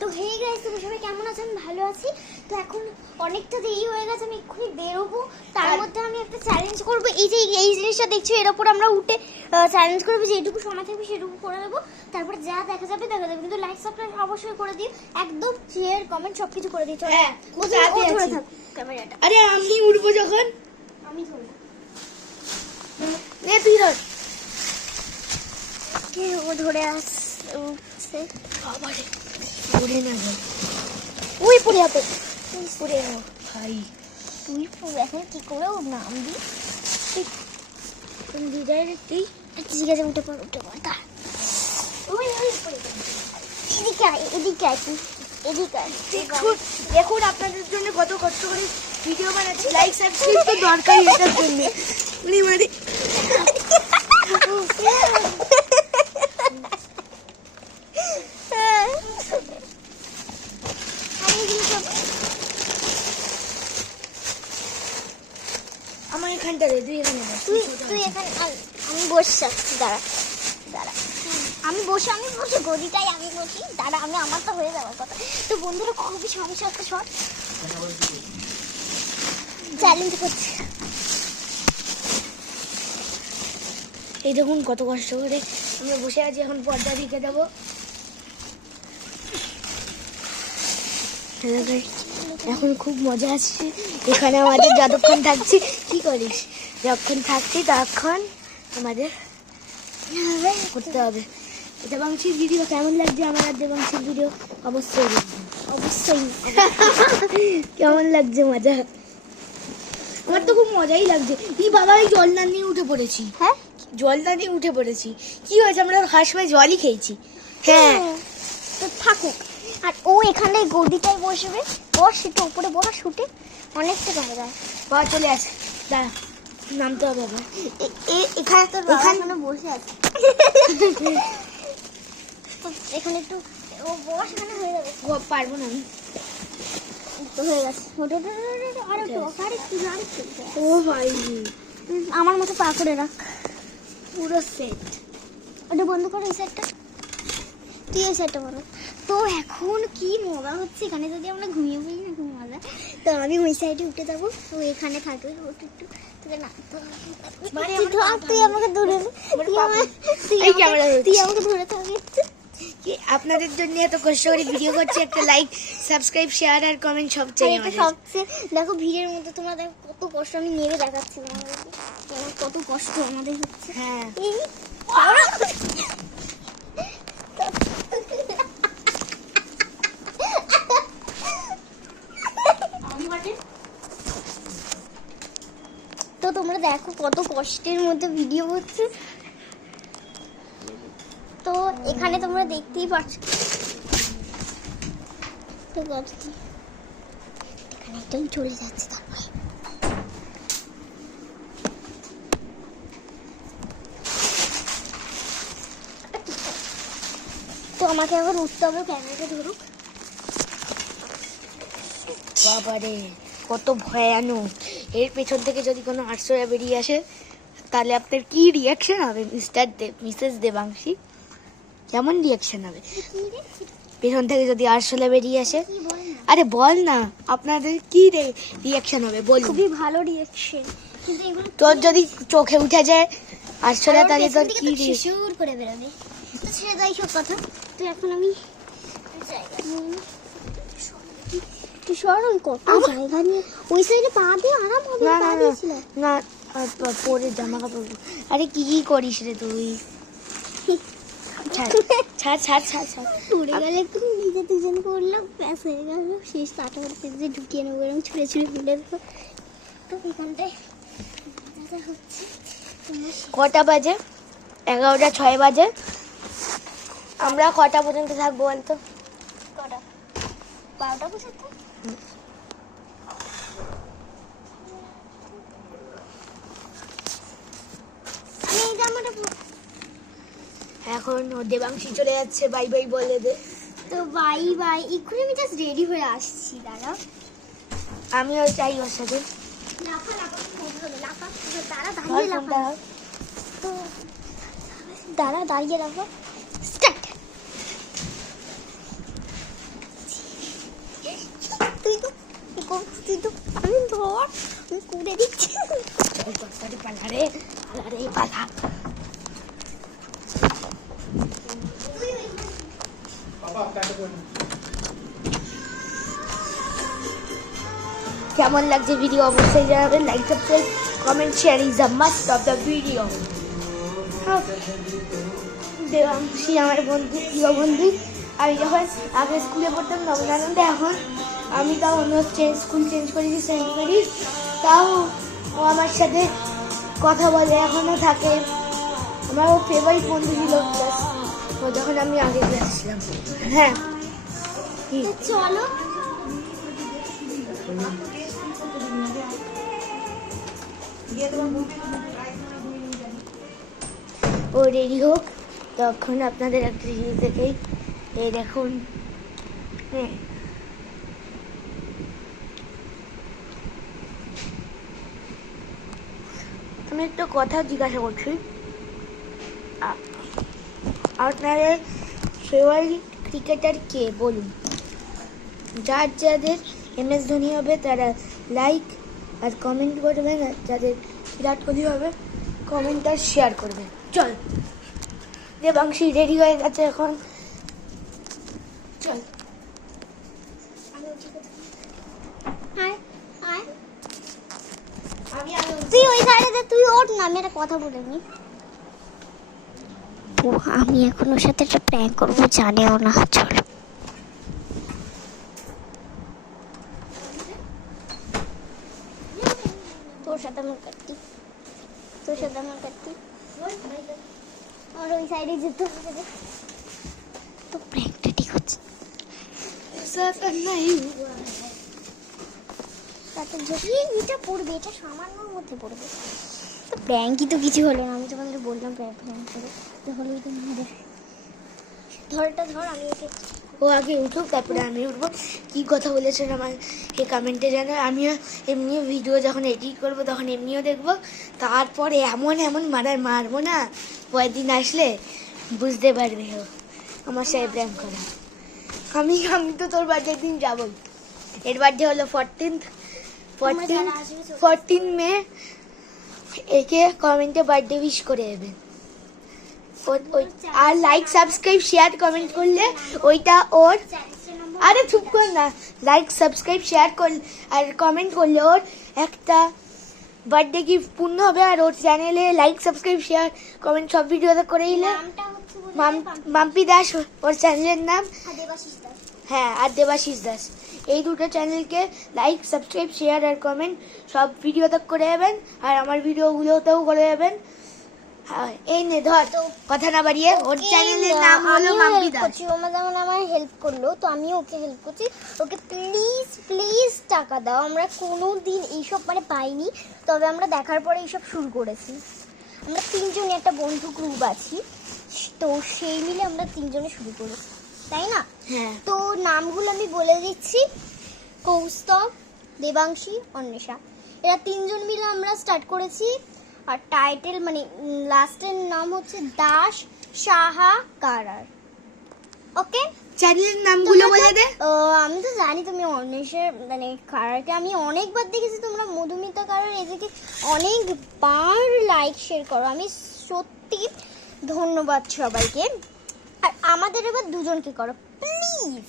তো hey guys, তুমি সবাই কেমন আছো? আমি ভালো আছি। তো এখন অনেকটা দেরি হয়ে গেছে, আমি এক্ষুনি বেরোবো। তার মধ্যে আমি একটা চ্যালেঞ্জ করবো। এই যে এই জিনিসটা দেখছো, এর ওপর আমরা উঠে চ্যালেঞ্জ করবো, যেটুকু সময় থাকবে সেটুকু করে দেবো। তারপরে যা দেখা যাবে দেখা যাবে, কিন্তু লাইক সাবস্ক্রাইব অবশ্যই করে দিও, একদম শেয়ার কমেন্ট সবকিছু করে দিও। হ্যাঁ, ও ধরে থাক ক্যামেরাটা। আরে আমি উঠবো যখন। আমি ধরে নে তুই ধর। ও ধরে আসছে। বাবারে পড়ে না যাও। ওই পড়ে যাবে, তুই পড়ে যাবো। ভাই তুই এখন কি করে ওর নাম দিই? তুমি ডাইরেক্টই ঠিক আছে, উঠে পড় তা। ওই পড়ে গেল। এদিকে আয়, এদিকে আয়, তুই এদিকে আয়। দেখুন আপনাদের জন্য কত কষ্ট করে ভিডিও বানাচ্ছি। লাইক সাবস্ক্রাইব তো দরকারই এটার জন্য। উনি মানে আমার এখানটা রে, তুই এখানে বস। তুই এখানে আমি বসে আছি, দাঁড়া দাঁড়া। আমি বসে গদিটাই আমি বসি, দাঁড়া। আমি আমার তো হয়ে যাওয়ার কথা। তো বন্ধুরা, খুবই সমস্যা একটা শট চ্যালেঞ্জ করছি। এই দেখুন কত কষ্ট করে আমরা বসে আছি। এখন পর্দা দিতে দেবো। এখন খুব মজা আসছে এখানে আমাদের। যতক্ষণ থাকছি কি করিস, যতক্ষণ থাকছি ততক্ষণ আমাদের করতে হবে। দেবাংশীর ভিডিও কেমন লাগছে আমার আর দেবাংশীর ভিডিও অবশ্যই দেখবেন। অবশ্যই কেমন লাগছে মজা? আমার তো খুব মজাই লাগছে। এই বাবা, এই জল না নিয়ে উঠে পড়েছি। হ্যাঁ, জল না নিয়ে উঠে পড়েছি। কি হয়েছে? আমরা খাওয়ার সময় জলই খেয়েছি। হ্যাঁ, তো থাকুক। আর ও এখানে গদিটাই বসবে। বস, একটু উপরে বস, উঠে অনেকটা জায়গা। বাবা চলে আসে, দাঁড়া নামতে হবে আবার। এখানে তোর বাবা এখানে বসে আছে। তো এখানে একটু ও বস, এখানে হয়ে যাবে। পারবো না আমি। তো হয়ে গেছে। আরেকটু ও ভাই, আমার মতো পা করে রাখ। পুরো সেট। ওটা বন্ধ করো, এই সাইডটা। তুই এই সাইডটা বলো। তো এখন কি মজা হচ্ছে এখানে, যদি আমরা ঘুমিয়ে পড়ি না, খুব মজা। তো আমি ওই সাইডে উঠে যাবো, তো এখানে থাকবে একটু তোকে না। তুই আমাকে ধরে তুই আমাকে ধরে থাকবি। আপনাদের জন্য এত কষ্ট করে ভিডিও করছি। একটা লাইক সাবস্ক্রাইব শেয়ার আর কমেন্ট সব চাই এটা আমাদের। সবচেয়ে দেখো, ভিড়ের মধ্যে তোমরা দেখো কত কষ্ট। আমি নেমে দেখাচ্ছি তোমাদেরকে কত কষ্ট আমাদের হচ্ছে। হ্যাঁ, এই তো তোমরা দেখো কত কষ্টের মধ্যে ভিডিও হচ্ছে। তো এখানে তোমরা দেখতেই পাচ্ছ তো কত এখানে একদম চলে যাচ্ছে। তারপরে তো আমাকে এখন উঠতে হবে, ক্যামেরাটা ধরুক। বাবারে কত ভয়ানক। এর পেছন থেকে যদি কোনো আটশোয়া বেরিয়ে আসে, তাহলে আপনার কি রিয়াকশন হবে মিসেস দেবাংশী? কেমন রিয়াকশন হবে পেছন থেকে যদি আরশোলা বেরিয়ে আসে? আরে বল না, আপনাদের কি রিয়াকশন হবে বল। খুবই ভালো রিয়াকশন, কিন্তু এগুলো তোর যদি চোখে উঠে যায় আরশোলা, তাহলে তোর কি শিশুর করে বেরোবে। তো ছেড়ে যাই সব কথা। তো এখন আমি জায়গা নিয়ে একটু সর, ওই কত জায়গা নিয়ে ওই সাইডে পা দিয়ে আরাম হবে। না পা না দিয়েছিল না, পরে জামা কাপড়। আরে কি করিস রে তুই? ছাড় ছাড় ছাড় ছাড় ছাড়। পড়ে গেলে একটু নিজে দুজন করলাম, ব্যাস হয়ে গেল। শেষ তাটা যে ঢুকিয়ে নেবো, এরকম ছুঁড়ে ছুঁড়ে ফেলে দেবো। তো এখানটায় হচ্ছে কটা বাজে? 11টা 6 বাজে। আমরা কটা পর্যন্ত থাকবো বলতো? কটা? 12টা পর্যন্ত। আমি এই জামাটা এখন ও দেবাংশী চলে যাচ্ছে, বাই বাই বলে দে। তো বাই বাই। এক্ষুনি আমি জাস্ট রেডি হয়ে আসছি, দাঁড়া। আমিও চাই ওর সাথে। লাফা লাফা করতে হবে, লাফা। দাঁড়া, দাঁড়িয়ে লাফা। তো দাঁড়া, দাঁড়িয়ে লাফা। স্টার্ট। পালা রে পালা। কেমন লাগছে ভিডিও অবশ্যই জানাবেন। Like subscribe comment share is the must of the video. Debanshi আমার বন্ধু, প্রিয় বন্ধু। আমি যখন আগে স্কুলে পড়তাম নবদানন্দে, এখন আমি তাও অন্য স্কুল চেঞ্জ করেছি, সেন্ট মেরিজ, তাও ও আমার সাথে কথা বলে, এখনও থাকে। আমার ও ফেভারিট বন্ধু ছিল ক্লাস ও যখন আমি আগে ক্লাস ছিলাম। হ্যাঁ চলো ও রেডি হোক, তখন আপনাদের একটা জিনিস দেখেই। এই দেখুন, হ্যাঁ আমি একটা কথা জিজ্ঞাসা করছি, আপনাদের ফেভারিট ক্রিকেটার কে বলুন? যাদের MS ধোনি হবে তারা লাইক আর কমেন্ট করবেন, আর যাদের বিরাট কোহলি হবে কমেন্ট আর শেয়ার করবেন। চল দেবাংশী রেডি হয়ে গেছে এখন, চল। তুই ওই সাইডে, তুই ওঠ না, আমি একটা কথা বলে নি। আমি এখন ওর সাথে একটা প্র্যাঙ্ক করবো, জানেও না। চলো তোর সাথে আমার কাটতি, তোর সাথে আমার কাটতি, আর ওই সাইডে যেত। তো প্র্যাঙ্কটা ঠিক হচ্ছে, তাতে যদি এটা পড়বে, এটা সামান্যর মধ্যে পড়বে। তো প্র্যাঙ্কই তো কিছু হলো না, আমি তোমাদের বললাম প্র্যাঙ্ক করে তাহলে ওই তো ধরটা ধর, আমি ওকে। ও আগে উঠুক, তারপরে আমি উঠবো। কি কথা বলেছেন আমার এই কমেন্টে জানাই। আমিও এমনিও ভিডিও যখন এডিট করবো তখন এমনিও দেখবো, তারপরে এমন মারবো না, পরের দিন আসলে বুঝতে পারবে ও আমার সাথে প্রেম করা। আমি তো তোর বার্থডের দিন যাবই। এর বার্থডে হলো 14 মে। একে কমেন্টে বার্থডে উইশ করে দেবেন। আর লাইক সাবস্ক্রাইব শেয়ার কমেন্ট করলে ওইটা ওর, আরে চুপ কর না, লাইক সাবস্ক্রাইব শেয়ার আর কমেন্ট করলে ওর একটা বার্থডে গিফট পূর্ণ হবে। আর ওর চ্যানেলে লাইক সাবস্ক্রাইব শেয়ার কমেন্ট সব ভিডিওতে করে দিলে মাম্পি দাস ওর চ্যানেলের নাম, হ্যাঁ, আর দেবাশিস দাস। এই দুটো চ্যানেলকে লাইক সাবস্ক্রাইব শেয়ার আর কমেন্ট সব ভিডিওতে করে দেবেন, আর আমার ভিডিওগুলোতেও করে দেবেন। এই নে ধর, কথা না বাড়িয়ে, ওর চ্যানেলের নাম হলো মাম্পি দাস। ও যেমন আমার হেল্প করলো, তো আমিও ওকে হেল্প করছি। ওকে প্লিজ টাকা দাও। আমরা কোনোদিন এইসব পাইনি, তবে আমরা দেখার পরে এইসব শুরু করেছি। আমরা তিনজনে একটা বন্ধু গ্রুপ আছি, তো সেই মিলে আমরা তিনজনে শুরু করেছি, তাই না? হ্যাঁ। তো নামগুলো আমি বলে দিচ্ছি, কৌস্তব, দেবাংশী, অন্বেষা, এরা তিনজন মিলে আমরা স্টার্ট করেছি। আর টাইটেল লাস্টের নাম হচ্ছে দাস সাহা কারার। ওকে, চ্যানেলের নামগুলো বলে দে। আমি তো জানি তুমি অন্বেষের কারারকে আমি অনেকবার দেখেছি, তোমরা মধুমিতা কারার এদিকে অনেকবার লাইক শেয়ার করো, আমি সত্যি ধন্যবাদ সবাইকে। আর আমাদের এবার দুজনকে করো প্লিজ।